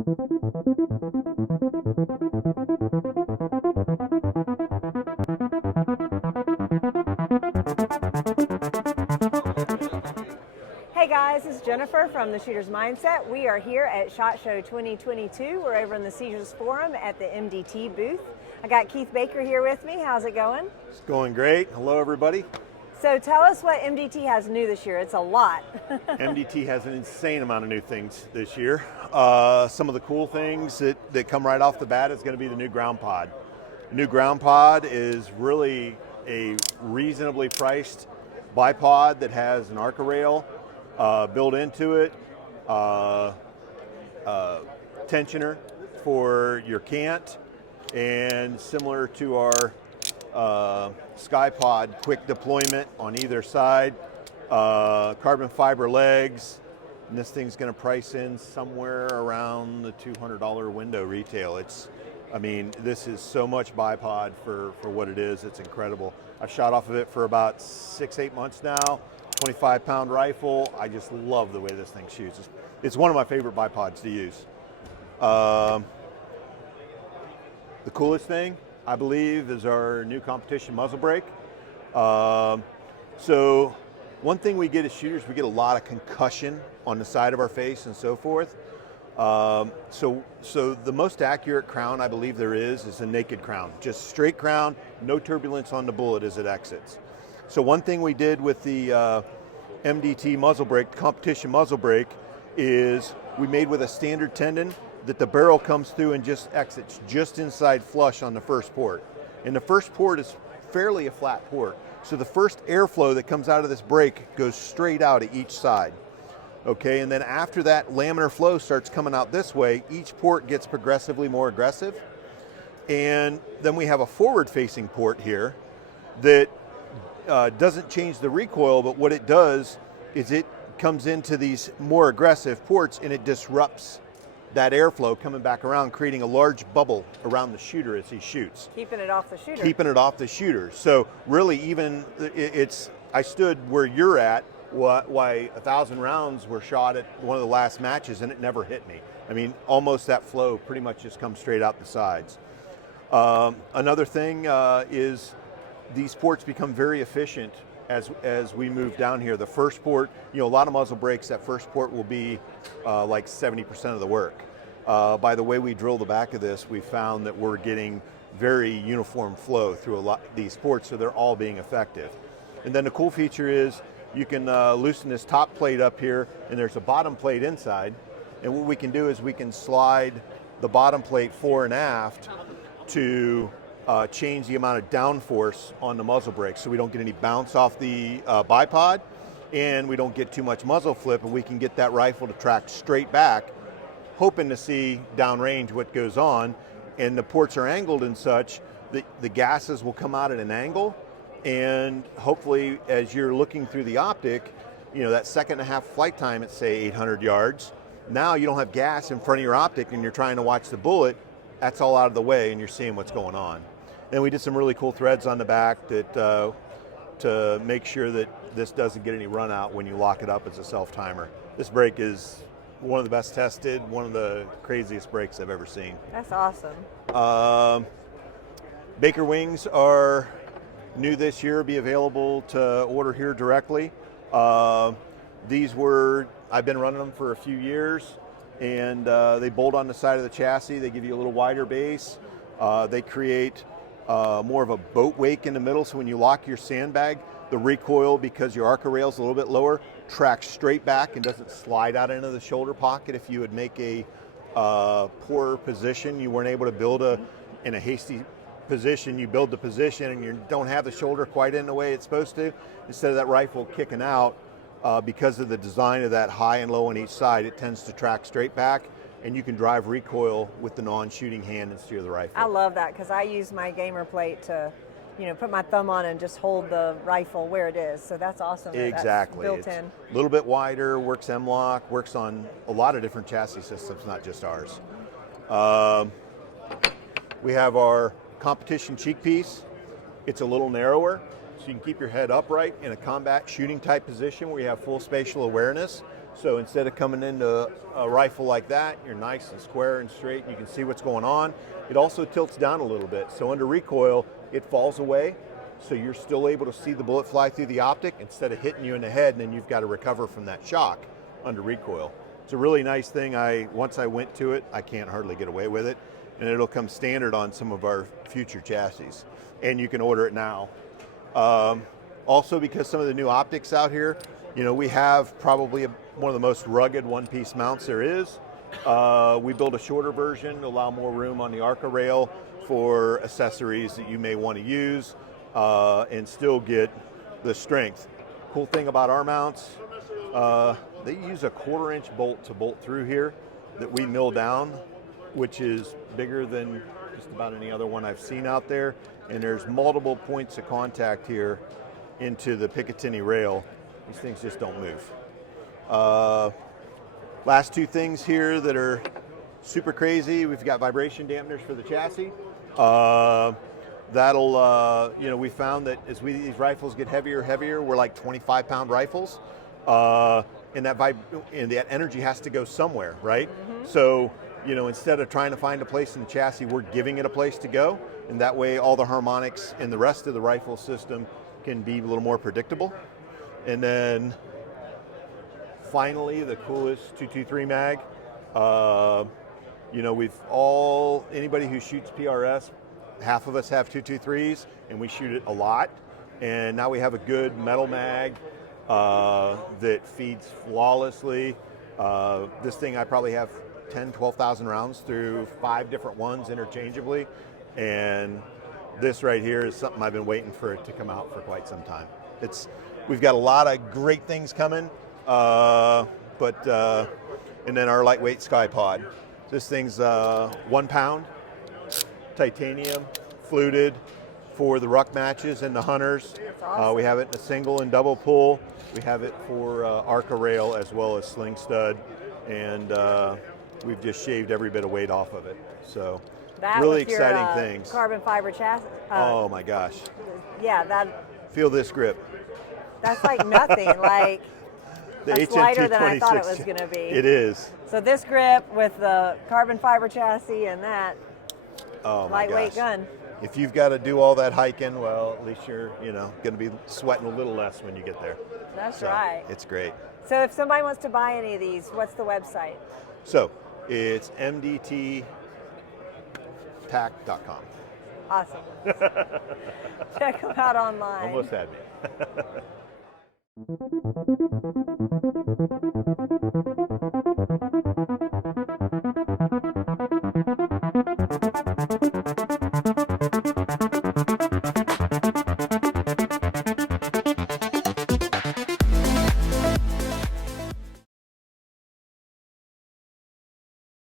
Hey guys, this is Jennifer from the Shooter's Mindset. We are here at SHOT Show 2022. We're over in the Seizures Forum at the MDT booth. I got Keith Baker here with me. How's it going? It's going great. Hello, everybody. So tell us what MDT has new this year. It's a lot. MDT has an insane amount of new things this year. Some of the cool things that come right off the bat is going to be the new Groundpod. The new Groundpod is really a reasonably priced bipod that has an Arca rail built into it, tensioner for your cant, and similar to our Skypod quick deployment on either side, carbon fiber legs, and this thing's going to price in somewhere around the $200 window retail. This is so much bipod for what it is. It's incredible. I've shot off of it for about 6-8 months now. 25-pound rifle. I just love the way this thing shoots. It's one of my favorite bipods to use. The coolest thing, I believe, is our new competition muzzle brake. So one thing we get as shooters, we get a lot of concussion on the side of our face and so forth. So the most accurate crown I believe there is a naked crown. Just straight crown, no turbulence on the bullet as it exits. So one thing we did with the MDT muzzle brake, competition muzzle brake, is we made with a standard tendon that the barrel comes through and just exits just inside flush on the first port. And the first port is fairly a flat port. So the first airflow that comes out of this brake goes straight out at each side. Okay, and then after that laminar flow starts coming out this way, each port gets progressively more aggressive. And then we have a forward-facing port here that doesn't change the recoil, but what it does is it comes into these more aggressive ports and it disrupts that airflow coming back around, creating a large bubble around the shooter as he shoots. Keeping it off the shooter. Keeping it off the shooter. So really I stood where you're at, why 1,000 rounds were shot at one of the last matches and it never hit me. I mean, almost that flow pretty much just comes straight out the sides. Another thing is these ports become very efficient as we move down here. The first port, a lot of muzzle brakes, that first port will be like 70% of the work. By the way we drill the back of this, we found that we're getting very uniform flow through a lot of these ports, so they're all being effective. And then the cool feature is you can loosen this top plate up here, and there's a bottom plate inside. And what we can do is we can slide the bottom plate fore and aft to change the amount of downforce on the muzzle brake, so we don't get any bounce off the bipod, and we don't get too much muzzle flip, and we can get that rifle to track straight back, hoping to see downrange what goes on. And the ports are angled and such that the gases will come out at an angle, and hopefully as you're looking through the optic, that second and a half flight time at say 800 yards, now you don't have gas in front of your optic and you're trying to watch the bullet. That's all out of the way and you're seeing what's going on. Then we did some really cool threads on the back that to make sure that this doesn't get any run out when you lock it up as a self-timer. This brake is one of the best tested, one of the craziest brakes I've ever seen. That's awesome. Baker wings are new this year, be available to order here directly. I've been running them for a few years, and they bolt on the side of the chassis. They give you a little wider base. They create more of a boat wake in the middle, so when you lock your sandbag, the recoil, because your Arca rail is a little bit lower, tracks straight back and doesn't slide out into the shoulder pocket. If you would make a poor position, you weren't able to build in a hasty position, you build the position and you don't have the shoulder quite in the way it's supposed to. Instead of that rifle kicking out, because of the design of that high and low on each side, it tends to track straight back, and you can drive recoil with the non-shooting hand and steer the rifle. I love that because I use my gamer plate to, put my thumb on and just hold the rifle where it is. So that's awesome. Exactly. That's built in. A little bit wider, works M-LOK, works on a lot of different chassis systems, not just ours. We have our competition cheek piece. It's a little narrower, so you can keep your head upright in a combat shooting type position where you have full spatial awareness. So instead of coming into a rifle like that, you're nice and square and straight, and you can see what's going on. It also tilts down a little bit. So under recoil, it falls away. So you're still able to see the bullet fly through the optic instead of hitting you in the head, and then you've got to recover from that shock under recoil. It's a really nice thing. Once I went to it, I can't hardly get away with it, and it'll come standard on some of our future chassis, and you can order it now. Also, because some of the new optics out here, you know, we have probably one of the most rugged one-piece mounts there is. We built a shorter version to allow more room on the ARCA rail for accessories that you may want to use and still get the strength. Cool thing about our mounts, they use a 1/4-inch bolt to bolt through here that we mill down, which is bigger than just about any other one I've seen out there. And there's multiple points of contact here into the Picatinny rail. These things just don't move. Last two things here that are super crazy. We've got vibration dampeners for the chassis. You know, we found that as these rifles get heavier, we're like 25-pound rifles. And that energy has to go somewhere, right? Mm-hmm. So, you know, instead of trying to find a place in the chassis, we're giving it a place to go. And that way all the harmonics in the rest of the rifle system can be a little more predictable. And then finally, the coolest 223 mag. You know, anybody who shoots PRS, half of us have 223s, and we shoot it a lot. And now we have a good metal mag that feeds flawlessly. This thing, I probably have 10, 12,000 rounds through 5 different ones interchangeably. And this right here is something I've been waiting for it to come out for quite some time. We've got a lot of great things coming, and then our lightweight Skypod. This thing's 1 pound, titanium, fluted for the ruck matches and the hunters. Awesome. We have it in a single and double pull. We have it for ARCA rail as well as sling stud, and we've just shaved every bit of weight off of it. So really exciting things. Carbon fiber chassis. Oh my gosh. Yeah, feel this grip. That's like nothing. Like that's lighter than I thought it was going to be. It is. So this grip with the carbon fiber chassis and that lightweight gun. If you've got to do all that hiking, well, at least you're, you know, going to be sweating a little less when you get there. That's right. It's great. So if somebody wants to buy any of these, what's the website? So it's MDT tac.com. Awesome. Check them out online. Almost had me.